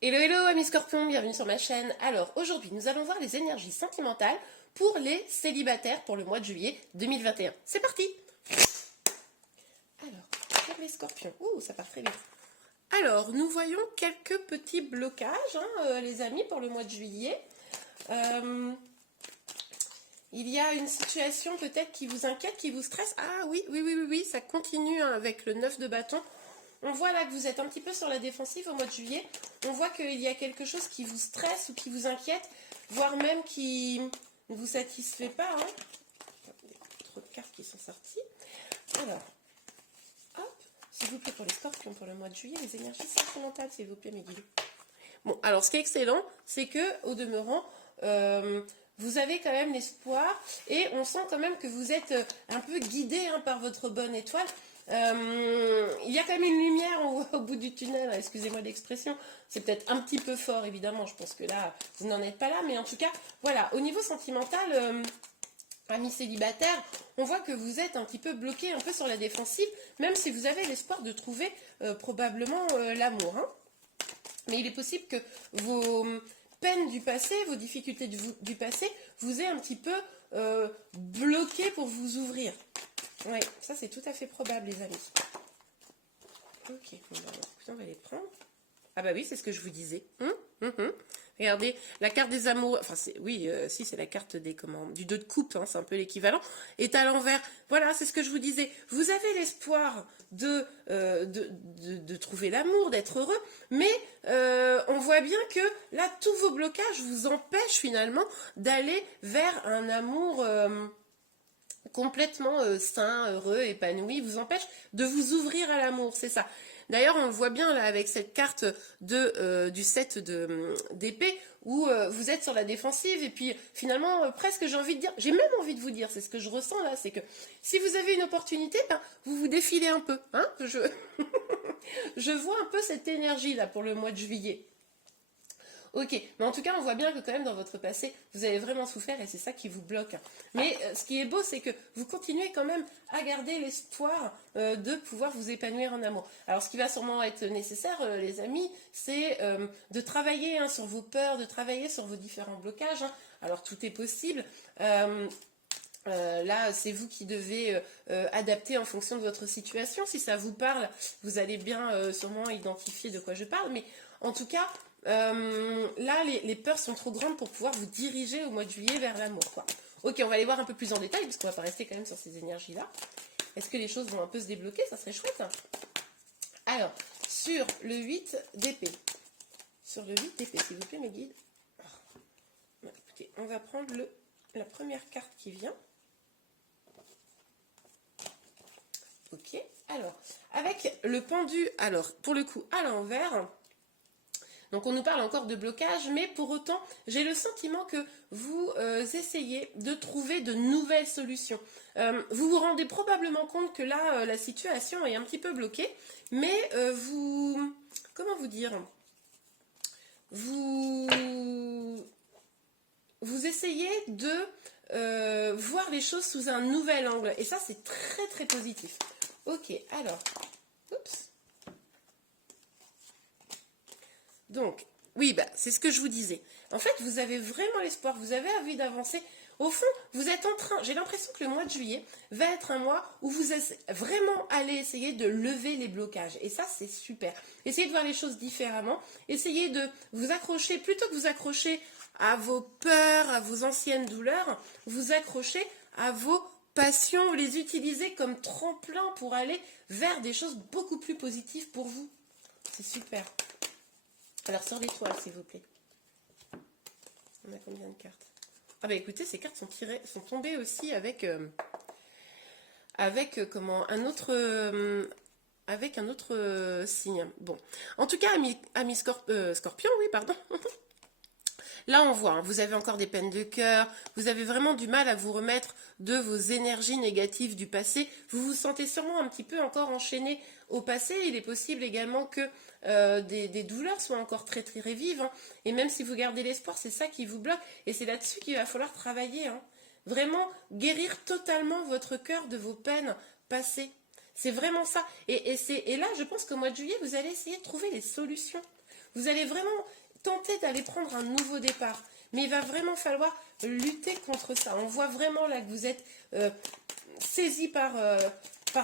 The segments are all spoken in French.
Hello hello amis scorpions, bienvenue sur ma chaîne. Alors aujourd'hui nous allons voir les énergies sentimentales pour les célibataires pour le mois de juillet 2021. C'est parti. Alors, pour les scorpions, ça part très vite. Alors nous voyons quelques petits blocages les amis pour le mois de juillet. Il y a une situation peut-être qui vous inquiète, qui vous stresse. Ah oui, ça continue avec le 9 de bâton. On voit là que vous êtes un petit peu sur la défensive au mois de juillet. On voit qu'il y a quelque chose qui vous stresse ou qui vous inquiète, voire même qui ne vous satisfait pas. Il y a trop de cartes qui sont sorties. Alors, hop, s'il vous plaît pour les scorpions pour le mois de juillet, les énergies sentimentales, s'il vous plaît mes guides. Bon, alors ce qui est excellent, c'est que au demeurant, vous avez quand même l'espoir et on sent quand même que vous êtes un peu guidé par votre bonne étoile. Il y a quand même une lumière au bout du tunnel, excusez-moi l'expression, c'est peut-être un petit peu fort évidemment, je pense que là vous n'en êtes pas là, mais en tout cas voilà, au niveau sentimental, amis célibataires, on voit que vous êtes un petit peu bloqué, un peu sur la défensive, même si vous avez l'espoir de trouver probablement l'amour, mais il est possible que vos peines du passé, vos difficultés du passé vous aient un petit peu bloqué pour vous ouvrir. Oui, ça c'est tout à fait probable les amis. Ok, bon, bah, écoutez, on va les prendre. Ah bah oui, c'est ce que je vous disais. Regardez, la carte des amoureux, enfin oui, si c'est la carte des du 2 de coupe, c'est un peu l'équivalent, est à l'envers. Voilà, c'est ce que je vous disais. Vous avez l'espoir de trouver l'amour, d'être heureux, mais on voit bien que là, tous vos blocages vous empêchent finalement d'aller vers un amour complètement sain, heureux, épanoui, vous empêche de vous ouvrir à l'amour, c'est ça. D'ailleurs, on le voit bien là avec cette carte du 7 d'épée où vous êtes sur la défensive et puis finalement presque j'ai envie de dire, j'ai même envie de vous dire, c'est ce que je ressens là, c'est que si vous avez une opportunité, vous vous défilez un peu, je vois un peu cette énergie là pour le mois de juillet. Ok, mais en tout cas, on voit bien que quand même dans votre passé, vous avez vraiment souffert et c'est ça qui vous bloque. Mais ce qui est beau, c'est que vous continuez quand même à garder l'espoir de pouvoir vous épanouir en amour. Alors, ce qui va sûrement être nécessaire, les amis, c'est de travailler sur vos peurs, de travailler sur vos différents blocages. Alors, tout est possible. Là, c'est vous qui devez adapter en fonction de votre situation. Si ça vous parle, vous allez bien sûrement identifier de quoi je parle. Mais en tout cas, là, les peurs sont trop grandes pour pouvoir vous diriger au mois de juillet vers l'amour, quoi. Ok, on va aller voir un peu plus en détail, parce qu'on va pas rester quand même sur ces énergies-là. Est-ce que les choses vont un peu se débloquer? Ça serait chouette. Alors, sur le 8 d'épée. Sur le 8 d'épée, s'il vous plaît, mes guides. Écoutez, on va prendre la première carte qui vient. Ok, alors, avec le pendu, alors, pour le coup, à l'envers. Donc on nous parle encore de blocage, mais pour autant, j'ai le sentiment que vous essayez de trouver de nouvelles solutions. Vous vous rendez probablement compte que là, la situation est un petit peu bloquée, mais comment vous dire, vous essayez de voir les choses sous un nouvel angle, et ça c'est très très positif. Ok, alors, oups. Donc, oui, c'est ce que je vous disais. En fait, vous avez vraiment l'espoir, vous avez envie d'avancer. Au fond, vous êtes en train, j'ai l'impression que le mois de juillet va être un mois où vous vraiment allez essayer de lever les blocages. Et ça, c'est super. Essayez de voir les choses différemment. Essayez de vous accrocher, plutôt que vous accrocher à vos peurs, à vos anciennes douleurs, vous accrocher à vos passions, vous les utilisez comme tremplin pour aller vers des choses beaucoup plus positives pour vous. C'est super. Alors, sur l'étoile, s'il vous plaît. On a combien de cartes? Ah bah écoutez, ces cartes sont tombées aussi avec avec un autre signe. Bon, en tout cas, amis Scorpion, oui, pardon. Là, on voit, vous avez encore des peines de cœur, vous avez vraiment du mal à vous remettre de vos énergies négatives du passé. Vous vous sentez sûrement un petit peu encore enchaîné au passé. Il est possible également que des douleurs soient encore très très vives. Et même si vous gardez l'espoir, c'est ça qui vous bloque. Et c'est là-dessus qu'il va falloir travailler. Vraiment guérir totalement votre cœur de vos peines passées. C'est vraiment ça. Et là, je pense qu'au mois de juillet, vous allez essayer de trouver les solutions. Vous allez vraiment tenter d'aller prendre un nouveau départ. Mais il va vraiment falloir lutter contre ça. On voit vraiment là que vous êtes saisi par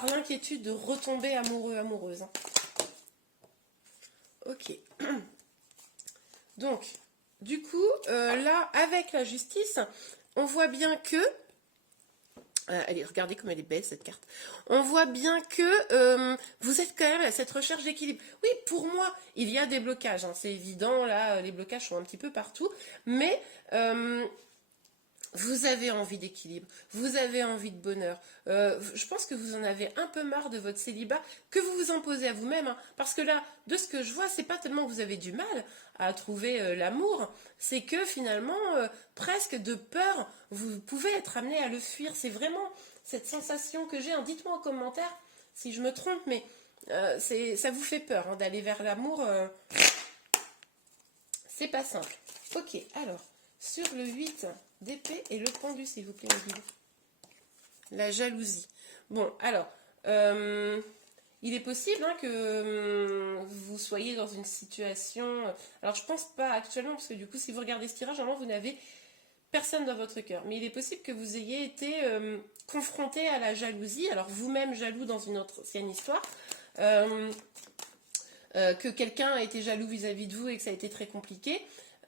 l'inquiétude de retomber amoureux, amoureuse. Hein. Ok. Donc, du coup, là, avec la justice, on voit bien que... allez, regardez comme elle est belle cette carte. On voit bien que vous êtes quand même à cette recherche d'équilibre. Oui, pour moi, il y a des blocages. Hein, c'est évident, là, les blocages sont un petit peu partout. Mais vous avez envie d'équilibre, vous avez envie de bonheur. Je pense que vous en avez un peu marre de votre célibat que vous vous imposez à vous-même. Hein, parce que là, de ce que je vois, c'est pas tellement que vous avez du mal à trouver l'amour, c'est que finalement, presque de peur, vous pouvez être amené à le fuir. C'est vraiment cette sensation que j'ai. Hein. Dites-moi en commentaire si je me trompe, mais ça vous fait peur hein, d'aller vers l'amour. C'est pas simple. Ok, alors, sur le 8 d'épée et le pendu, s'il vous plaît, mes guides. La jalousie. Bon, alors, il est possible hein, que vous soyez dans une situation... Alors, je pense pas actuellement, parce que du coup, si vous regardez ce tirage, normalement, vous n'avez personne dans votre cœur. Mais il est possible que vous ayez été confronté à la jalousie. Alors, vous-même jaloux dans une autre ancienne histoire. Que quelqu'un a été jaloux vis-à-vis de vous et que ça a été très compliqué.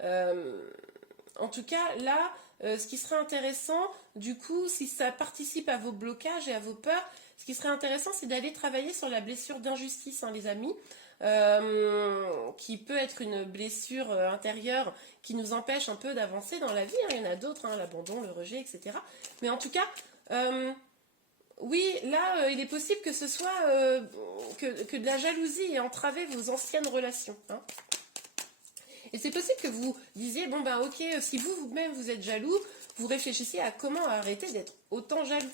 En tout cas, là, ce qui serait intéressant, du coup, si ça participe à vos blocages et à vos peurs, ce qui serait intéressant, c'est d'aller travailler sur la blessure d'injustice, hein, les amis, qui peut être une blessure intérieure qui nous empêche un peu d'avancer dans la vie. Hein. Il y en a d'autres, hein, l'abandon, le rejet, etc. Mais en tout cas... oui, là, il est possible que ce soit que de la jalousie ait entravé vos anciennes relations. Hein. Et c'est possible que vous disiez, bon ben ok, si vous-même vous êtes jaloux, vous réfléchissiez à comment arrêter d'être autant jaloux.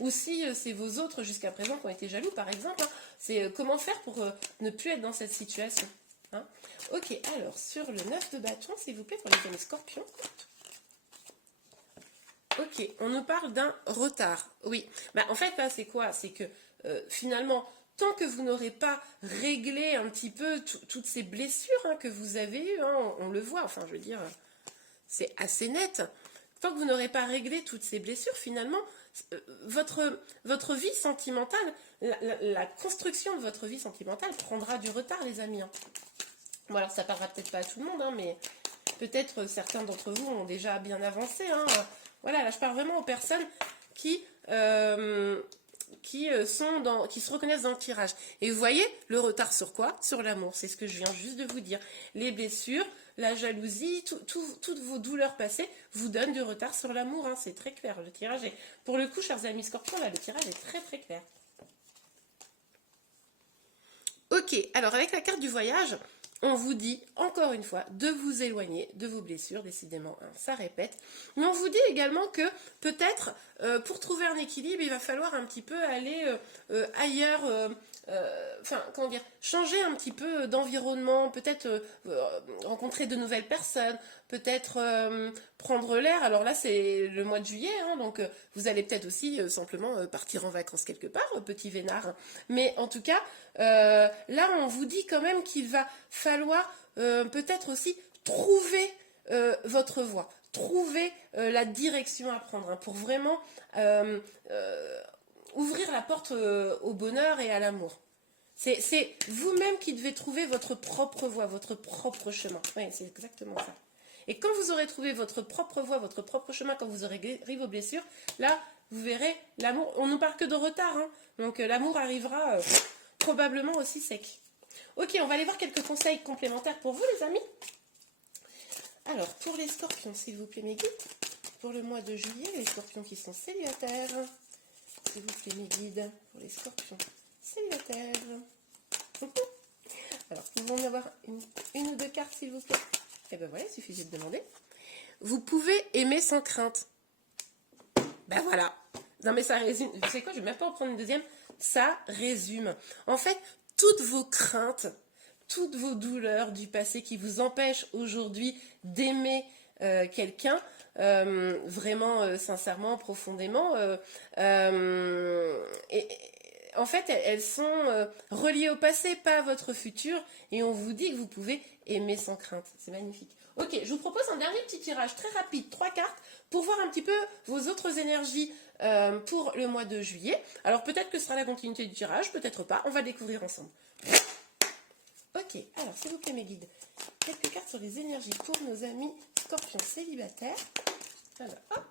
Ou si c'est vos autres jusqu'à présent qui ont été jaloux, par exemple, hein, c'est comment faire pour ne plus être dans cette situation. Hein. Ok, alors sur le 9 de bâton, s'il vous plaît, pour les amis scorpions. Ok, on nous parle d'un retard. Oui, bah, en fait, là, c'est quoi? C'est que finalement, tant que vous n'aurez pas réglé un petit peu toutes ces blessures hein, que vous avez eues, hein, on le voit, enfin, je veux dire, c'est assez net. Tant que vous n'aurez pas réglé toutes ces blessures, finalement, votre vie sentimentale, la construction de votre vie sentimentale prendra du retard, les amis. Hein. Bon, alors, ça parlera peut-être pas à tout le monde, hein, mais peut-être certains d'entre vous ont déjà bien avancé. Hein. Voilà, là je parle vraiment aux personnes qui se reconnaissent dans le tirage. Et vous voyez, le retard sur quoi? Sur l'amour, c'est ce que je viens juste de vous dire. Les blessures, la jalousie, toutes vos douleurs passées vous donnent du retard sur l'amour. Hein. C'est très clair, le tirage est... Pour le coup, chers amis scorpions, là le tirage est très très clair. Ok, alors avec la carte du voyage... On vous dit, encore une fois, de vous éloigner de vos blessures, décidément, hein, ça répète. Mais on vous dit également que, peut-être, pour trouver un équilibre, il va falloir un petit peu aller ailleurs, enfin, comment dire, changer un petit peu d'environnement, peut-être rencontrer de nouvelles personnes, peut-être prendre l'air. Alors là, c'est le mois de juillet, hein, donc vous allez peut-être aussi simplement partir en vacances quelque part, petit vénard. Mais en tout cas, là, on vous dit quand même qu'il va falloir peut-être aussi trouver votre voie, trouver la direction à prendre hein, pour vraiment ouvrir la porte au bonheur et à l'amour. C'est vous-même qui devez trouver votre propre voie, votre propre chemin. Oui, c'est exactement ça. Et quand vous aurez trouvé votre propre voie, votre propre chemin, quand vous aurez guéri vos blessures, là, vous verrez l'amour. On ne parle que de retard, hein, donc l'amour arrivera probablement aussi sec. Ok, on va aller voir quelques conseils complémentaires pour vous, les amis. Alors, pour les scorpions, s'il vous plaît, mes guides, pour le mois de juillet, les scorpions qui sont célibataires, s'il vous plaît, mes guides, pour les scorpions célibataires. Alors, pouvons en avoir une ou deux cartes, s'il vous plaît? Et ben voilà, il suffisait de demander. Vous pouvez aimer sans crainte. Ben voilà. Non, mais ça résume. Vous savez quoi, je ne vais même pas en prendre une deuxième. Ça résume. En fait, toutes vos craintes, toutes vos douleurs du passé qui vous empêchent aujourd'hui d'aimer quelqu'un, vraiment, sincèrement, profondément, et en fait, elles sont reliées au passé, pas à votre futur. Et on vous dit que vous pouvez aimer sans crainte. C'est magnifique. Ok, je vous propose un dernier petit tirage très rapide, 3 cartes, pour voir un petit peu vos autres énergies pour le mois de juillet. Alors peut-être que ce sera la continuité du tirage, peut-être pas. On va découvrir ensemble. Ok, alors s'il vous plaît mes guides, quelques cartes sur les énergies pour nos amis scorpions célibataires. Alors, hop.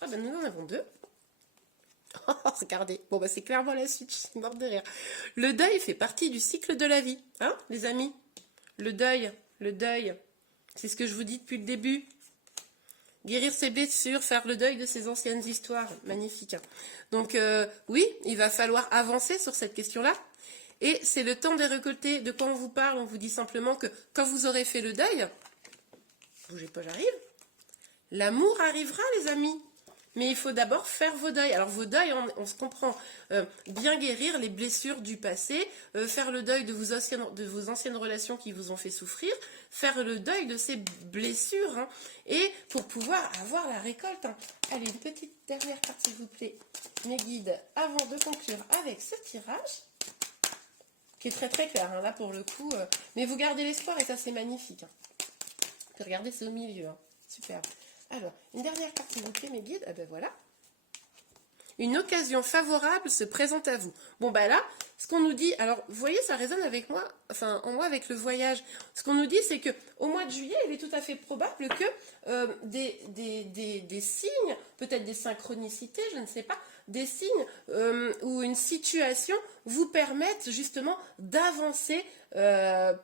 Ah ben nous en avons 2. Oh, regardez. Bon bah c'est clairement la suite, je suis morte de rire. Le deuil fait partie du cycle de la vie, hein les amis. Le deuil, c'est ce que je vous dis depuis le début. Guérir ses blessures, faire le deuil de ses anciennes histoires. Magnifique. Hein. Donc oui, il va falloir avancer sur cette question-là. Et c'est le temps de récolter. De quoi on vous parle? On vous dit simplement que quand vous aurez fait le deuil, bougez pas, j'arrive, l'amour arrivera les amis. Mais il faut d'abord faire vos deuils. Alors vos deuils, on se comprend. Bien guérir les blessures du passé, faire le deuil de vos anciennes relations qui vous ont fait souffrir, faire le deuil de ces blessures, hein, et pour pouvoir avoir la récolte. Hein. Allez, une petite dernière carte s'il vous plaît, mes guides, avant de conclure avec ce tirage, qui est très très clair, hein, là pour le coup. Mais vous gardez l'espoir et ça c'est magnifique. Hein. Regardez, c'est au milieu, hein. Super. Alors, une dernière carte s'il vous plaît, mes guides. Ah ben voilà. Une occasion favorable se présente à vous. Bon ben là, ce qu'on nous dit, alors vous voyez, ça résonne avec moi, enfin en moi avec le voyage. Ce qu'on nous dit, c'est que au mois de juillet, il est tout à fait probable que des signes, peut-être des synchronicités, je ne sais pas, des signes ou une situation vous permettent justement d'avancer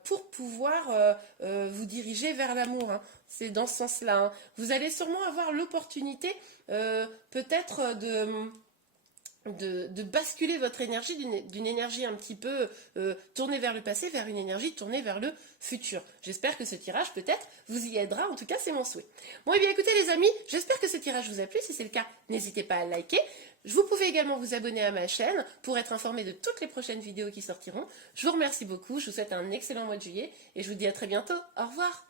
pour pouvoir vous diriger vers l'amour. Hein. C'est dans ce sens-là. Hein. Vous allez sûrement avoir l'opportunité peut-être de basculer votre énergie d'une énergie un petit peu tournée vers le passé vers une énergie tournée vers le futur. J'espère que ce tirage peut-être vous y aidera, en tout cas c'est mon souhait. Bon et bien écoutez les amis, j'espère que ce tirage vous a plu, si c'est le cas n'hésitez pas à liker. Vous pouvez également vous abonner à ma chaîne pour être informé de toutes les prochaines vidéos qui sortiront. Je vous remercie beaucoup, je vous souhaite un excellent mois de juillet et je vous dis à très bientôt, au revoir.